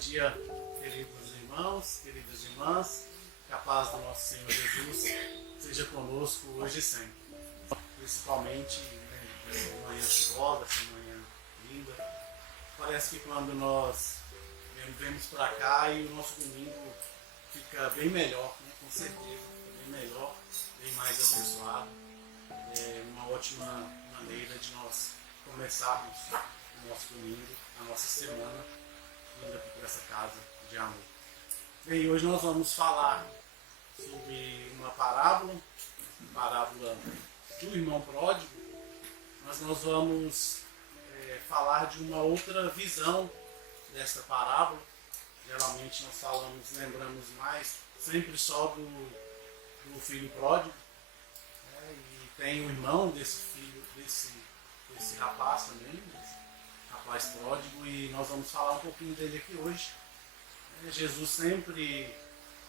dia, queridos irmãos, queridas irmãs. Que a paz do nosso Senhor Jesus seja conosco hoje e sempre. Principalmente nessa manhã chuvosa, essa manhã linda. Parece que quando nós vemos para cá e o nosso domingo fica bem melhor, né? Com certeza, bem melhor, bem mais abençoado. É uma ótima maneira de nós começarmos o nosso domingo, a nossa semana, indo aqui para essa casa de amor. Bem, hoje nós vamos falar sobre uma parábola do irmão pródigo, mas nós vamos falar de uma outra visão dessa parábola. Geralmente nós lembramos mais sempre só do filho pródigo, né? E tem o irmão desse filho, desse rapaz também, desse rapaz pródigo, e nós vamos falar um pouquinho dele aqui hoje. Jesus sempre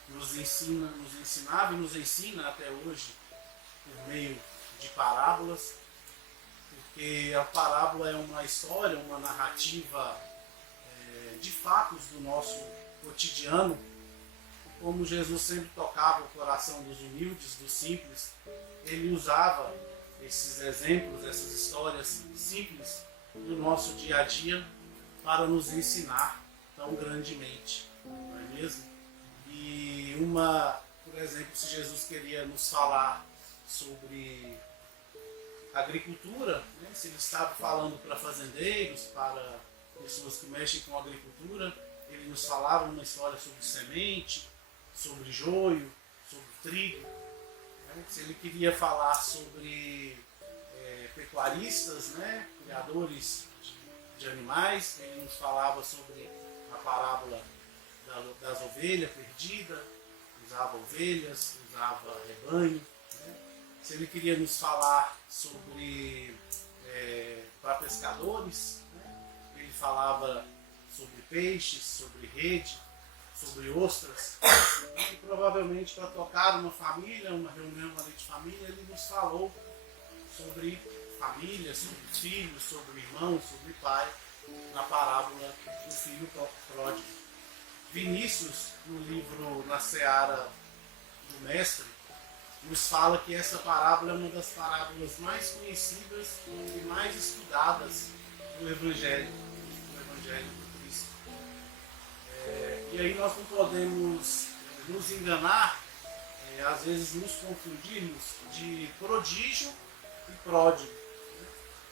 nos ensinava e nos ensina até hoje por meio de parábolas, porque a parábola é uma história, uma narrativa de fatos do nosso cotidiano. Como Jesus sempre tocava o coração dos humildes, dos simples, ele usava esses exemplos, essas histórias simples do nosso dia a dia para nos ensinar tão grandemente, não é mesmo? E por exemplo, se Jesus queria nos falar sobre agricultura, né? Se ele estava falando para fazendeiros, para pessoas que mexem com agricultura, ele nos falava uma história sobre semente, sobre joio, sobre trigo. Né? Se ele queria falar sobre pecuaristas, né? Criadores de animais, ele nos falava sobre a parábola das ovelhas perdidas, usava ovelhas, usava rebanho. Né? Se ele queria nos falar sobre para pescadores, né? Ele falava sobre peixes, sobre rede, sobre ostras. E provavelmente para tocar uma família, uma reunião ali de família, ele nos falou sobre família, sobre filhos, sobre irmãos, sobre pai, na parábola do filho pródigo. Vinícius, no livro Na Seara do Mestre, nos fala que essa parábola é uma das parábolas mais conhecidas e mais estudadas do Evangelho do Cristo. E aí nós não podemos nos enganar, às vezes nos confundirmos de prodígio e pródigo.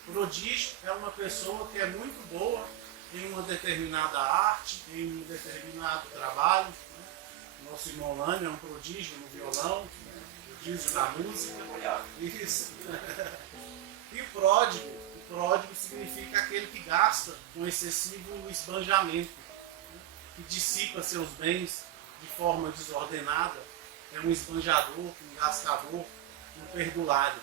Prodígio é uma pessoa que é muito boa em uma determinada arte, em um determinado trabalho. Né? Nosso irmão Lânio é um prodígio no violão, né? Prodígio na música. Isso. E o pródigo significa aquele que gasta com excessivo esbanjamento, né? Que dissipa seus bens de forma desordenada, é um esbanjador, um gastador, um perdulário.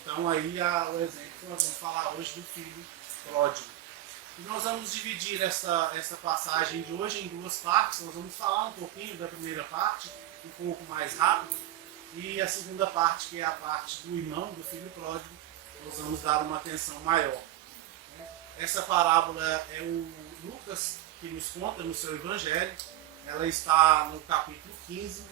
Então aí o exemplo que nós vamos falar hoje do filho pródigo. E nós vamos dividir essa passagem de hoje em duas partes. Nós vamos falar um pouquinho da primeira parte, um pouco mais rápido, e a segunda parte, que é a parte do irmão, do filho pródigo, nós vamos dar uma atenção maior. Essa parábola é o Lucas que nos conta no seu Evangelho. Ela está no capítulo 15,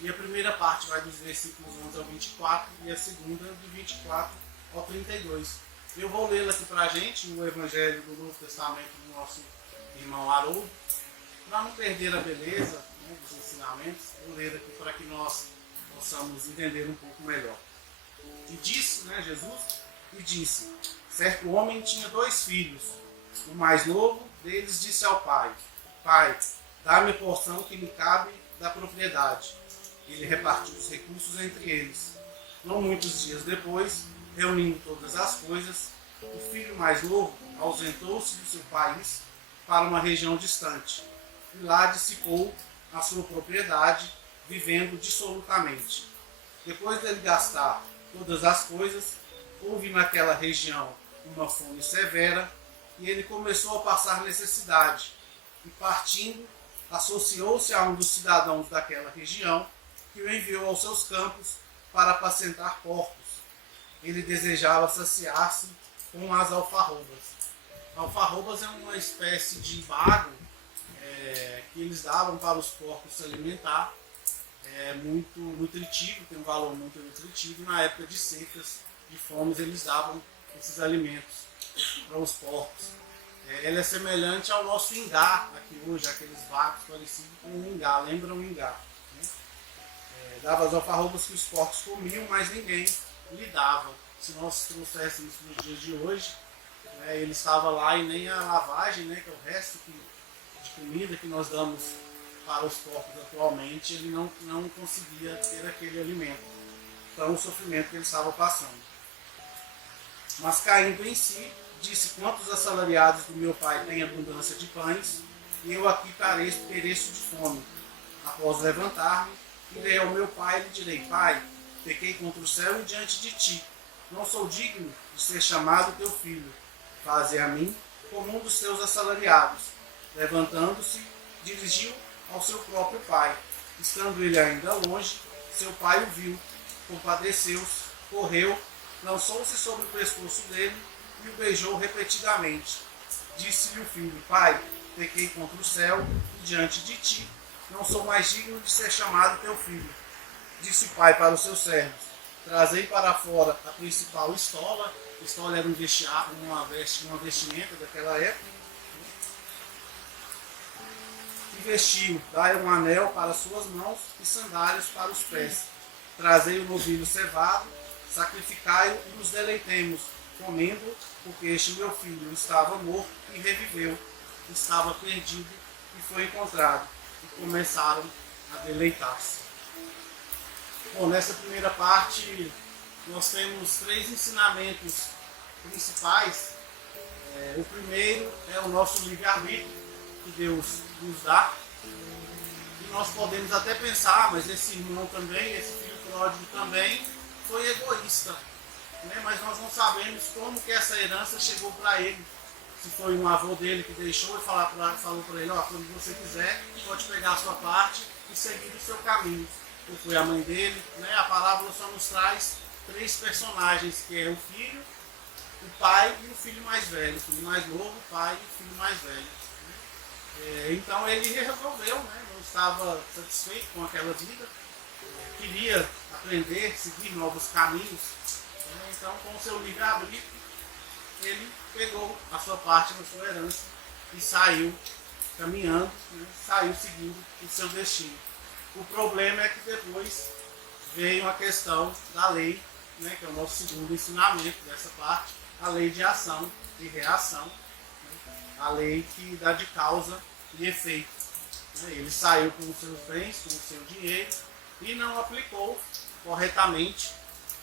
e a primeira parte vai dos versículos 11 ao 24, e a segunda do 24 ao 32. Eu vou lê-la aqui para a gente, no Evangelho do Novo Testamento do nosso irmão Haroldo, para não perder a beleza, né, dos ensinamentos. Vou ler aqui para que nós possamos entender um pouco melhor. E disse, né, Jesus, e disse: certo homem tinha 2 filhos. O mais novo deles disse ao pai: Pai, dá-me a porção que me cabe da propriedade. Ele repartiu os recursos entre eles. Não muitos dias depois, reunindo todas as coisas, o filho mais novo ausentou-se do seu país para uma região distante, e lá dissipou a sua propriedade, vivendo dissolutamente. Depois dele gastar todas as coisas, houve naquela região uma fome severa, e ele começou a passar necessidade, e partindo, associou-se a um dos cidadãos daquela região, que o enviou aos seus campos para apacentar porcos. Ele desejava saciar-se com as alfarrobas. Alfarrobas é uma espécie de bago que eles davam para os porcos se alimentar é muito nutritivo, tem um valor muito nutritivo, e na época de secas, de fomes, eles davam esses alimentos para os porcos. Ela é semelhante ao nosso ingá aqui hoje, aqueles vacos parecidos com um ingá, lembram um ingá. Né? Dava as alfarrobas que os porcos comiam, mas ninguém lhe dava. Se nós trouxéssemos nos dias de hoje, ele estava lá e nem a lavagem, né, que é o resto de comida que nós damos para os porcos atualmente, ele não conseguia ter aquele alimento. Então o sofrimento que ele estava passando. Mas caindo em si, disse: quantos assalariados do meu pai têm abundância de pães, e eu aqui pereço de fome. Após levantar-me, irei ao meu pai e lhe direi: Pai, pequei contra o céu e diante de ti. Não sou digno de ser chamado teu filho. Faze a mim como um dos teus assalariados. Levantando-se, dirigiu ao seu próprio pai. Estando ele ainda longe, seu pai o viu, compadeceu-se, correu, lançou-se sobre o pescoço dele e o beijou repetidamente. Disse-lhe o filho: Pai, pequei contra o céu e diante de ti, não sou mais digno de ser chamado teu filho. Disse o pai para os seus servos: Trazei para fora a principal estola. Estola era uma vestimenta daquela época. E vestiu, dai um anel para suas mãos e sandálias para os pés. Trazei o novilho cevado, sacrificai-o e nos deleitemos, comendo, porque este meu filho estava morto e reviveu, estava perdido e foi encontrado. E começaram a deleitar-se. Bom, nessa primeira parte nós temos 3 ensinamentos principais. O primeiro é o nosso livre-arbítrio que Deus nos dá. E nós podemos até pensar, mas esse irmão também, esse filho pródigo também, foi egoísta. Né? Mas nós não sabemos como que essa herança chegou para ele. Se foi um avô dele que deixou e falou para ele: quando você quiser, pode pegar a sua parte e seguir o seu caminho. Ou foi a mãe dele. Né? A parábola só nos traz 3 personagens, que é o filho, o pai e o filho mais velho. O filho mais novo, o pai e o filho mais velho. Então ele resolveu, né? Não estava satisfeito com aquela vida, queria aprender, seguir novos caminhos. Então, com o seu livre-arbítrio, ele pegou a sua parte na sua herança e saiu caminhando, né? Saiu seguindo o seu destino. O problema é que depois veio a questão da lei, né? Que é o nosso segundo ensinamento dessa parte, a lei de ação e reação, né? A lei que dá de causa e efeito. Ele saiu com os seus bens, com o seu dinheiro, e não aplicou corretamente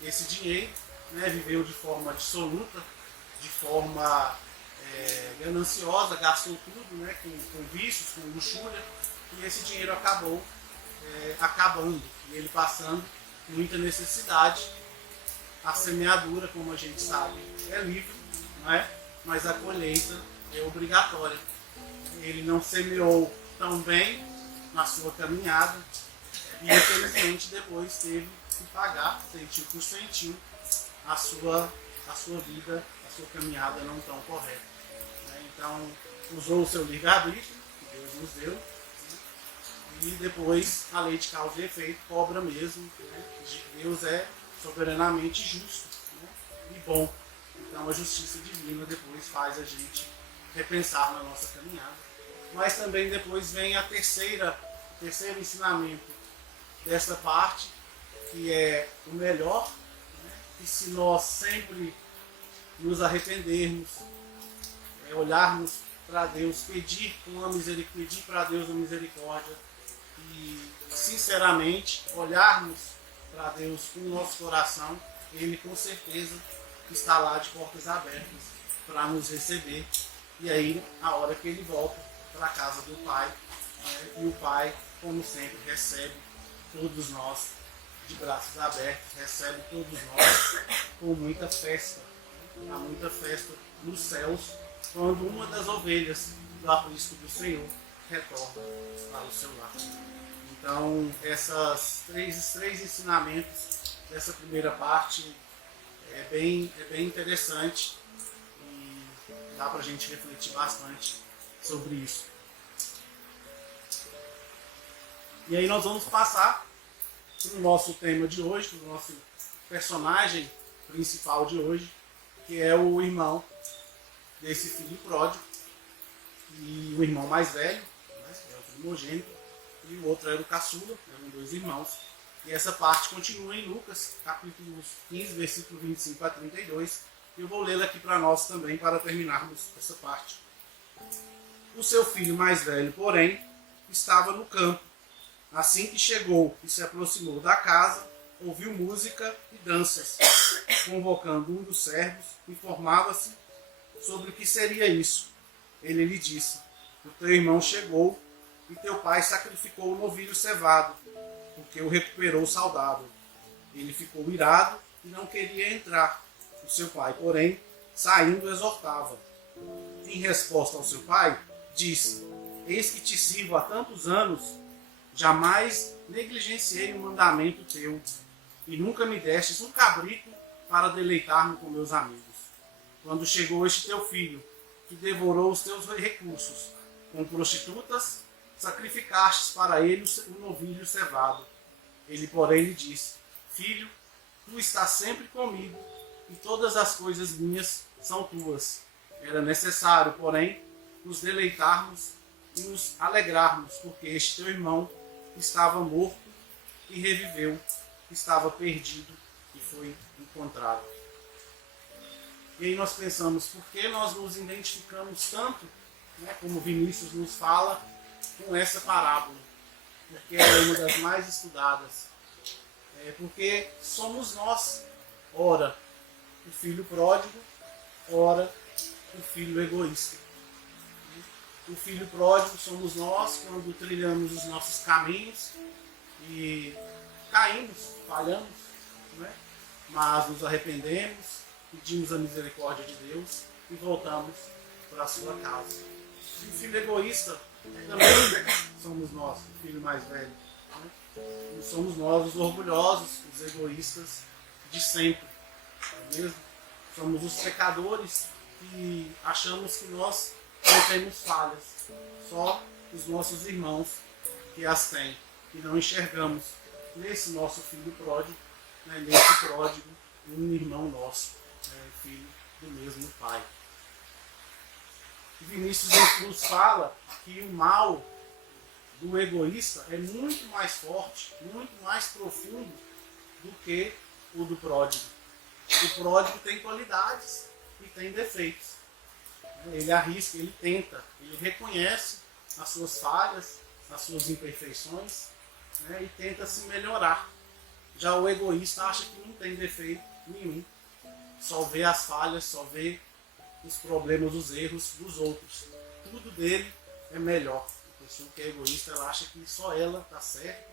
esse dinheiro, né? Viveu de forma dissoluta, de forma gananciosa, gastou tudo, né? com vícios, com luxúria, e esse dinheiro acabou acabando, e ele passando muita necessidade. A semeadura, como a gente sabe, é livre, não é? Mas a colheita é obrigatória. Ele não semeou tão bem na sua caminhada e infelizmente depois teve que pagar centinho por centinho a sua vida, a sua caminhada não tão correta. Então usou o seu livre-arbítrio que Deus nos deu, e depois a lei de causa e efeito cobra mesmo. Deus é soberanamente justo, né? E bom. Então a justiça divina depois faz a gente repensar na nossa caminhada. Mas também depois vem o terceiro ensinamento dessa parte, que é o melhor, né? Que se nós sempre nos arrependermos, olharmos para Deus, pedir para Deus a misericórdia e sinceramente olharmos para Deus com o nosso coração, Ele com certeza está lá de portas abertas para nos receber. E aí, a hora que Ele volta para a casa do Pai, né? E o Pai, como sempre, recebe todos nós de braços abertos, recebe todos nós com muita festa. Há muita festa nos céus, quando uma das ovelhas do aprisco do Senhor retorna para o seu lar. Então, esses três ensinamentos dessa primeira parte é bem interessante e dá para a gente refletir bastante sobre isso. E aí nós vamos passar para o nosso tema de hoje, para o nosso personagem principal de hoje, que é o irmão desse filho pródigo, e o irmão mais velho, né, que é o primogênito, e o outro era o caçula, eram dois irmãos. E essa parte continua em Lucas, capítulo 15, versículo 25 a 32. E eu vou lê-la aqui para nós também, para terminarmos essa parte. O seu filho mais velho, porém, estava no campo. Assim que chegou e se aproximou da casa, ouviu música e danças. Convocando um dos servos, informava-se sobre o que seria isso. Ele lhe disse: o teu irmão chegou e teu pai sacrificou o novilho cevado, porque o recuperou saudável. Ele ficou irado e não queria entrar. O seu pai, porém, saindo, exortava. Em resposta ao seu pai, disse: eis que te sirvo há tantos anos, jamais negligenciei um mandamento teu, e nunca me destes um cabrito para deleitar-me com meus amigos. Quando chegou este teu filho, que devorou os teus recursos, com prostitutas, sacrificastes para ele o novilho cevado. Ele, porém, lhe disse: filho, tu estás sempre comigo, e todas as coisas minhas são tuas. Era necessário, porém, nos deleitarmos e nos alegrarmos, porque este teu irmão estava morto e reviveu, estava perdido e foi encontrado. E aí nós pensamos, por que nós nos identificamos tanto, né, como Vinícius nos fala, com essa parábola? Porque ela é uma das mais estudadas. Porque somos nós, ora o filho pródigo, ora o filho egoísta. O filho pródigo somos nós quando trilhamos os nossos caminhos e caímos, falhamos, né? Mas nos arrependemos, pedimos a misericórdia de Deus e voltamos para a sua casa. E o filho egoísta também somos nós, o filho mais velho. Né? E somos nós os orgulhosos, os egoístas de sempre. Não é mesmo? Somos os pecadores que achamos que nós não temos falhas. Só os nossos irmãos que as têm. E não enxergamos nesse nosso filho pródigo, né, nesse pródigo, um irmão nosso, filho do mesmo pai. E Vinícius nos fala que o mal do egoísta é muito mais forte, muito mais profundo do que o do pródigo. O pródigo tem qualidades e tem defeitos. Ele arrisca, ele tenta, ele reconhece as suas falhas, as suas imperfeições, né, e tenta se melhorar. Já o egoísta acha que não tem defeito nenhum. Só vê as falhas, só vê os problemas, os erros dos outros. Tudo dele é melhor. A pessoa que é egoísta, ela acha que só ela está certa,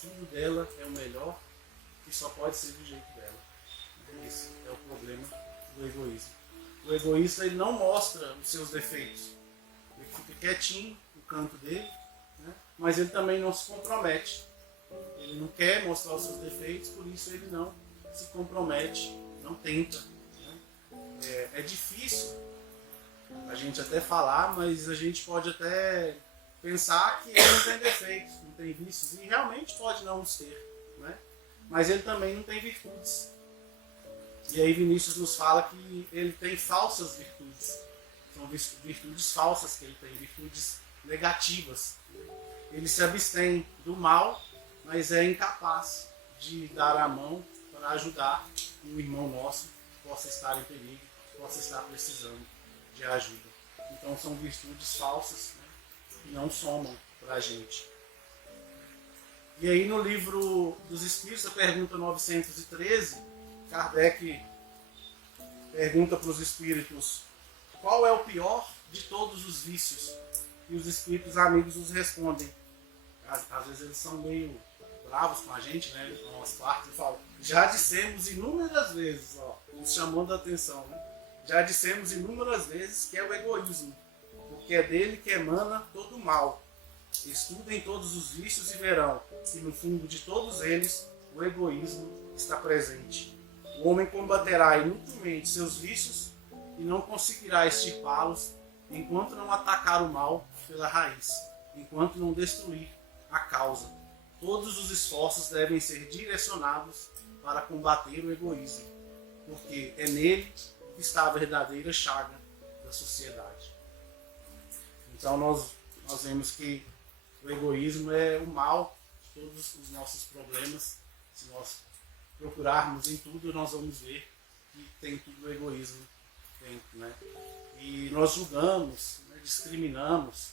tudo dela é o melhor e só pode ser do jeito dela. Esse é o problema do egoísmo. O egoísta, ele não mostra os seus defeitos. Ele fica quietinho no canto dele, né? Mas ele também não se compromete. Ele não quer mostrar os seus defeitos, por isso ele não se compromete, não tenta. Né? É difícil a gente até falar, mas a gente pode até pensar que ele não tem defeitos, não tem vícios, e realmente pode não os ter. Né? Mas ele também não tem virtudes. E aí Vinícius nos fala que ele tem falsas virtudes. São virtudes falsas que ele tem, virtudes negativas. Ele se abstém do mal, mas é incapaz de dar a mão para ajudar um irmão nosso que possa estar em perigo, que possa estar precisando de ajuda. Então são virtudes falsas, né, que não somam para a gente. E aí no livro dos Espíritos, a pergunta 913, Kardec pergunta para os espíritos qual é o pior de todos os vícios. E os espíritos amigos nos respondem. Às vezes eles são meio bravos com a gente, né? Eles dão as partes e falam: já dissemos inúmeras vezes, nos chamando a atenção, né? Já dissemos inúmeras vezes que é o egoísmo, porque é dele que emana todo o mal. Estudem todos os vícios e verão que no fundo de todos eles o egoísmo está presente. O homem combaterá inutilmente seus vícios e não conseguirá extirpá-los enquanto não atacar o mal pela raiz, enquanto não destruir a causa. todos os esforços devem ser direcionados para combater o egoísmo, porque é nele que está a verdadeira chaga da sociedade. Então nós vemos que o egoísmo é o mal de todos os nossos problemas. Se nós procurarmos em tudo, nós vamos ver que tem tudo o egoísmo dentro, né? E nós julgamos, né, discriminamos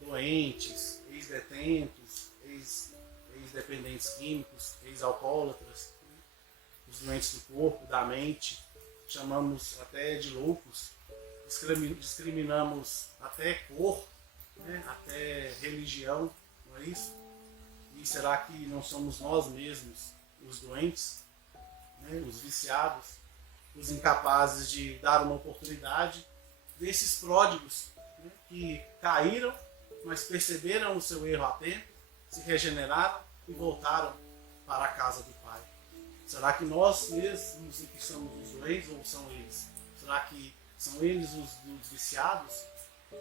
doentes, ex-detentos, ex-dependentes químicos, ex-alcoólatras, os doentes do corpo, da mente, chamamos até de loucos, discriminamos até cor, né, até religião, não é isso? E será que não somos nós mesmos os doentes, né, os viciados, os incapazes de dar uma oportunidade desses pródigos, né, que caíram, mas perceberam o seu erro a tempo, se regeneraram e voltaram para a casa do Pai? Será que nós mesmos que somos os doentes ou são eles? Será que são eles os viciados?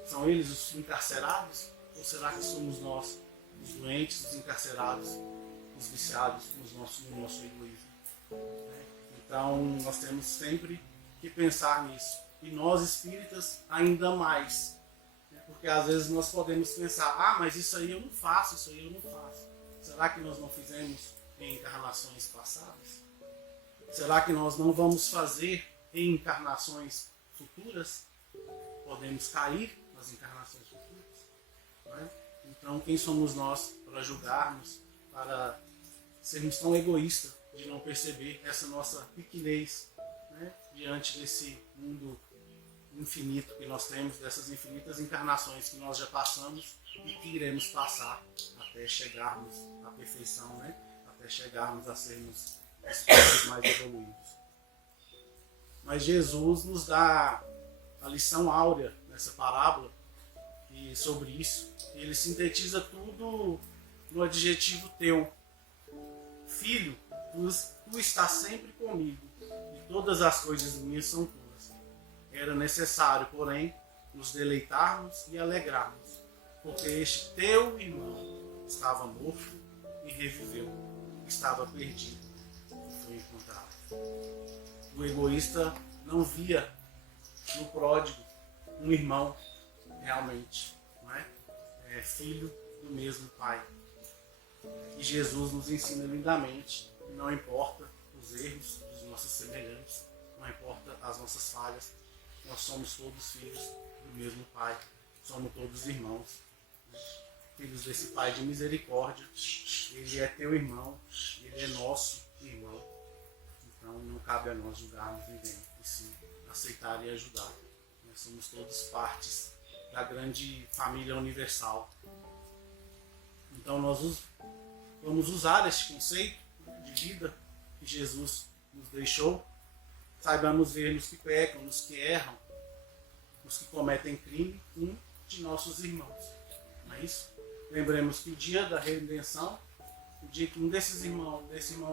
São eles os encarcerados? Ou será que somos nós os doentes, os encarcerados, os viciados no nosso egoísmo? Então nós temos sempre que pensar nisso. E nós espíritas ainda mais. Porque às vezes nós podemos pensar, mas isso aí eu não faço, isso aí eu não faço. Será que nós não fizemos em encarnações passadas? Será que nós não vamos fazer em encarnações futuras? Podemos cair nas encarnações futuras, não é? Então quem somos nós para julgarmos, para sermos tão egoístas de não perceber essa nossa pequenez, né, diante desse mundo infinito que nós temos, dessas infinitas encarnações que nós já passamos e que iremos passar até chegarmos à perfeição, né? Até chegarmos a sermos espíritos mais evoluídos. Mas Jesus nos dá a lição áurea nessa parábola e sobre isso. Ele sintetiza tudo no adjetivo teu. Filho, tu estás sempre comigo e todas as coisas minhas são tuas. Era necessário, porém, nos deleitarmos e alegrarmos, porque este teu irmão estava morto e reviveu, estava perdido e foi encontrado. O egoísta não via no pródigo um irmão realmente, não é? É filho do mesmo pai. E Jesus nos ensina lindamente que não importa os erros dos nossos semelhantes, não importa as nossas falhas, nós somos todos filhos do mesmo Pai, somos todos irmãos, filhos desse Pai de misericórdia. Ele é teu irmão, ele é nosso irmão. Então não cabe a nós julgarmos ninguém, e sim aceitar e ajudar. Nós somos todos partes da grande família universal. Então nós vamos usar este conceito de vida que Jesus nos deixou. Saibamos ver nos que pecam, nos que erram, nos que cometem crime, um de nossos irmãos. Não é isso? Lembremos que o dia da redenção, o dia que um desse irmão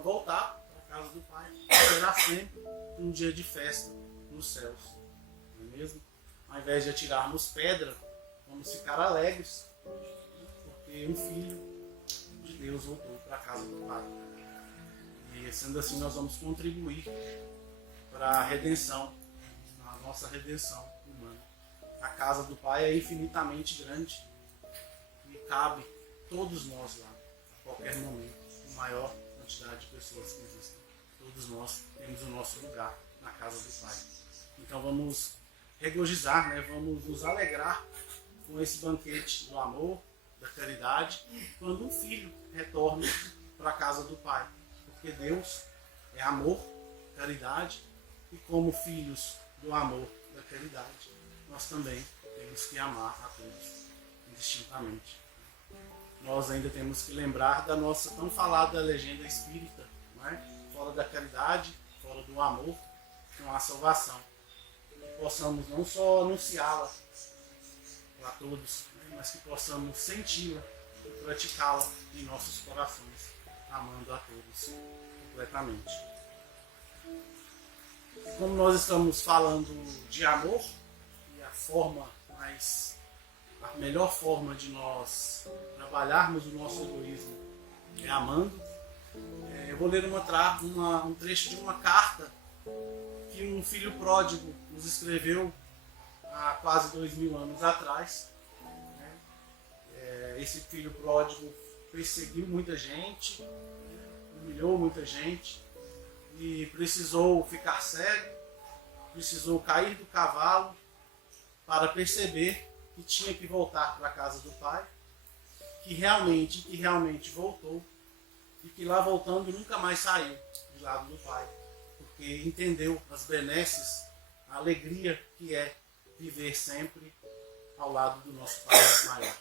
voltar para a casa do Pai, será sempre um dia de festa nos céus. Não é mesmo? Ao invés de atirarmos pedra, vamos ficar alegres, porque um filho de Deus voltou para a casa do Pai. E sendo assim, nós vamos contribuir para a redenção, a nossa redenção humana. A casa do Pai é infinitamente grande e cabe todos nós lá, a qualquer momento, a maior quantidade de pessoas que existem. Todos nós temos o nosso lugar na casa do Pai. Então vamos regozijar, né? Vamos nos alegrar com esse banquete do amor, da caridade, quando um filho retorna para a casa do Pai. Porque Deus é amor, caridade, e como filhos do amor, da caridade, nós também temos que amar a todos, indistintamente. Nós ainda temos que lembrar da nossa tão falada legenda espírita, não é? Fora da caridade, fora do amor, não há salvação. Que possamos não só anunciá-la para todos, né? Mas que possamos senti-la e praticá-la em nossos corações, amando a todos completamente. E como nós estamos falando de amor, e a melhor forma de nós trabalharmos o nosso egoísmo amando. Eu vou ler um trecho de uma carta que um filho pródigo nos escreveu há quase 2000 anos atrás. Esse filho pródigo perseguiu muita gente, humilhou muita gente e precisou ficar cego, precisou cair do cavalo para perceber que tinha que voltar para a casa do pai, que realmente voltou e que lá voltando nunca mais saiu do lado do pai, porque entendeu as benesses, a alegria que é viver sempre ao lado do nosso Pai maior.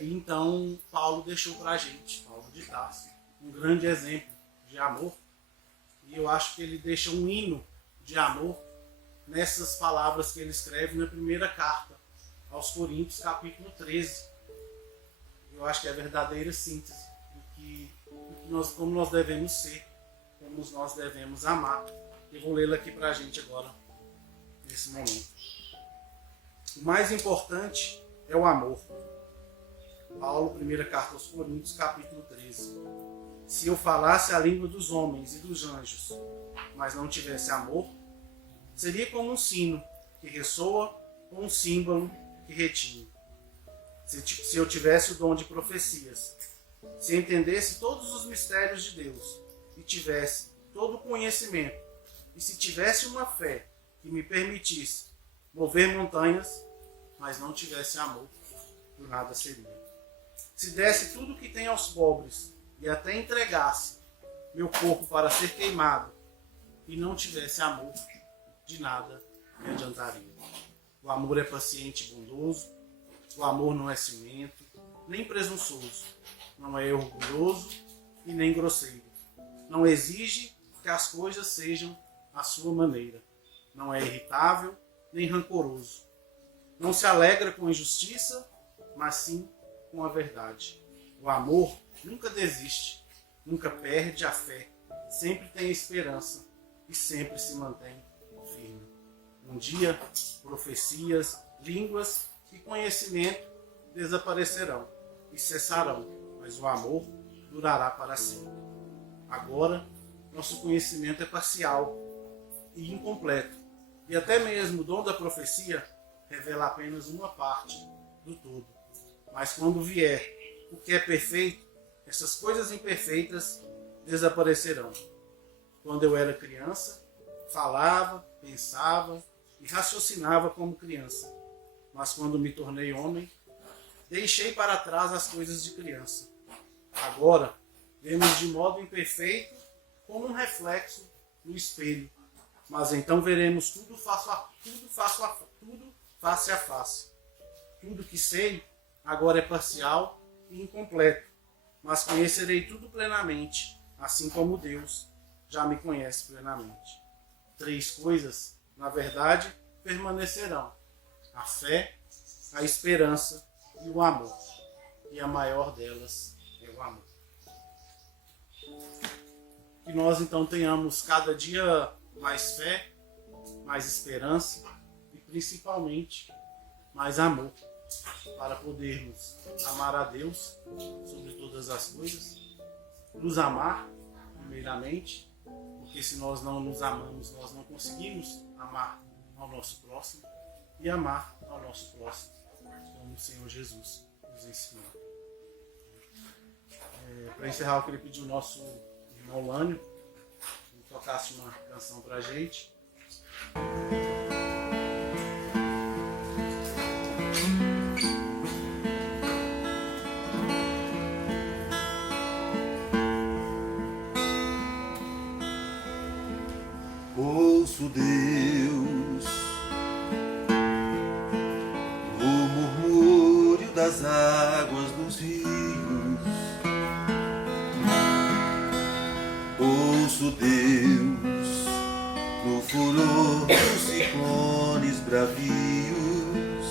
Então Paulo deixou para a gente, Paulo de Tarso, um grande exemplo de amor, e eu acho que ele deixa um hino de amor nessas palavras que ele escreve na primeira carta aos Coríntios, capítulo 13. Eu acho que é a verdadeira síntese como nós devemos ser, como nós devemos amar. Eu vou lê-la aqui para a gente agora, nesse momento. O mais importante é o amor. Paulo, primeira carta aos Coríntios, capítulo 13. Se eu falasse a língua dos homens e dos anjos, mas não tivesse amor, seria como um sino que ressoa ou um símbolo que retine. Se eu tivesse o dom de profecias, se entendesse todos os mistérios de Deus e tivesse todo o conhecimento, e se tivesse uma fé que me permitisse mover montanhas, mas não tivesse amor, por nada seria. Se desse tudo o que tem aos pobres e até entregasse meu corpo para ser queimado e não tivesse amor, de nada me adiantaria. O amor é paciente e bondoso, o amor não é ciumento, nem presunçoso, não é orgulhoso e nem grosseiro. Não exige que as coisas sejam à sua maneira. Não é irritável nem rancoroso. Não se alegra com a injustiça, mas sim com a verdade. O amor nunca desiste, nunca perde a fé, sempre tem esperança e sempre se mantém firme. Um dia, profecias, línguas e conhecimento desaparecerão e cessarão, mas o amor durará para sempre. Agora, nosso conhecimento é parcial e incompleto, e até mesmo o dom da profecia revela apenas uma parte do todo. Mas quando vier o que é perfeito, essas coisas imperfeitas desaparecerão. Quando eu era criança, falava, pensava e raciocinava como criança. Mas quando me tornei homem, deixei para trás as coisas de criança. Agora, vemos de modo imperfeito, como um reflexo no espelho. Mas então veremos tudo face a face. Tudo que sei agora é parcial e incompleto, mas conhecerei tudo plenamente, assim como Deus já me conhece plenamente. 3 coisas, na verdade, permanecerão: a fé, a esperança e o amor. E a maior delas é o amor. Que nós então tenhamos cada dia mais fé, mais esperança e principalmente mais amor, para podermos amar a Deus sobre todas as coisas, nos amar primeiramente, porque se nós não nos amamos, nós não conseguimos amar ao nosso próximo, e amar ao nosso próximo, como o Senhor Jesus nos ensinou. Para encerrar, eu queria pedir o nosso irmão Lânio que tocasse uma canção para a gente. Ouço, Deus, o murmúrio das águas dos rios. Ouço, Deus, no furor dos ciclones bravios.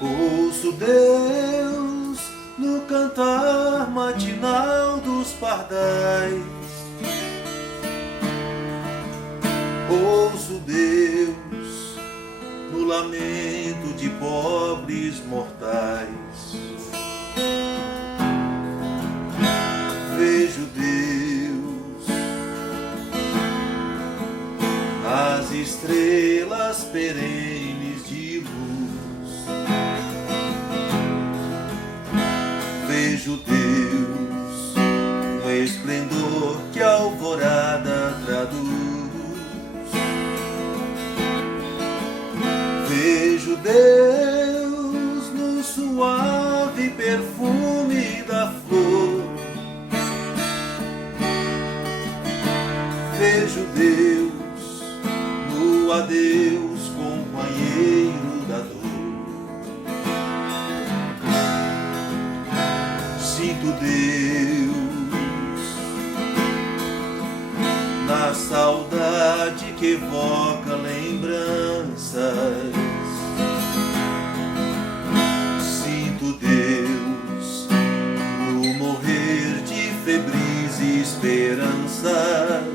Ouço, Deus, no cantar matinal dos pardais. Ouço, Deus, no lamento de pobres mortais. estrelas perenes de luz. Vejo Deus no esplendor que a alvorada traduz. Vejo Deus no suave perfume da flor. Vejo Deus no adeus, companheiro da dor. Sinto Deus na saudade que evoca lembranças. Sinto Deus no morrer de febris esperanças.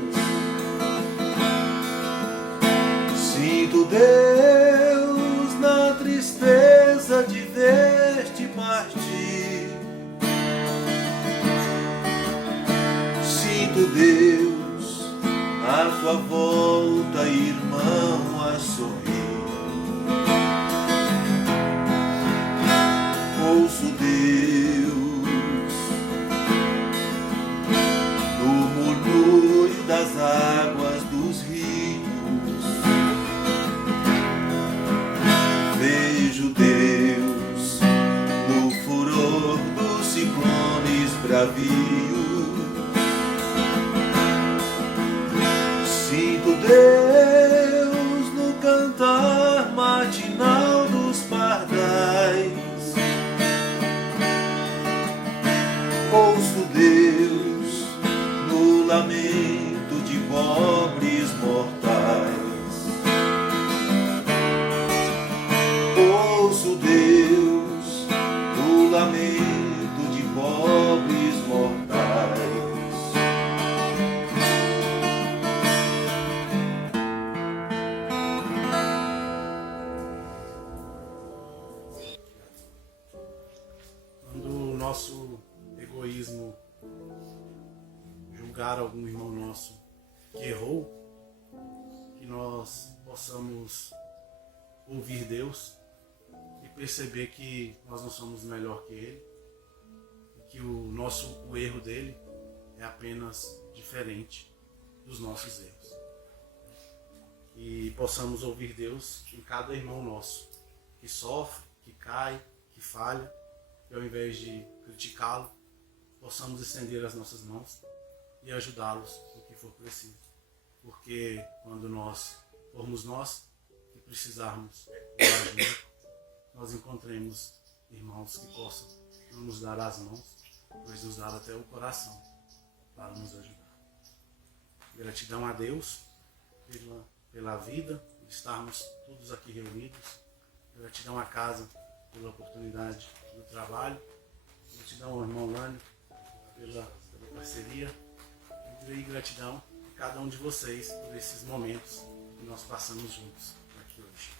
Sinto Deus na tristeza de ver-te partir. Sinto Deus à tua volta, irmão, a sorrir. Ouço Deus no murmúrio das águas dos rios. Vejo Deus no furor dos ciclones bravios. Sinto Deus no cantar matinal dos pardais. Ouço Deus no lamento de pobres mortais. Ouço Deus no lamento de pobres mortais. Quando o nosso egoísmo julgar algum irmão nosso que errou, que nós possamos ouvir Deus e perceber que nós não somos melhor que Ele, e que o erro dele é apenas diferente dos nossos erros. E possamos ouvir Deus em cada irmão nosso que sofre, que cai, que falha, e ao invés de criticá-lo, possamos estender as nossas mãos e ajudá-los no que for preciso. Porque quando formos nós que precisarmos de ajuda, nós encontremos irmãos que possam não nos dar as mãos, pois nos dar até o coração para nos ajudar. Gratidão a Deus pela vida, de estarmos todos aqui reunidos. Gratidão à casa pela oportunidade do trabalho. Gratidão ao irmão Lânio pela parceria. E gratidão a cada um de vocês por esses momentos que nós passamos juntos aqui hoje.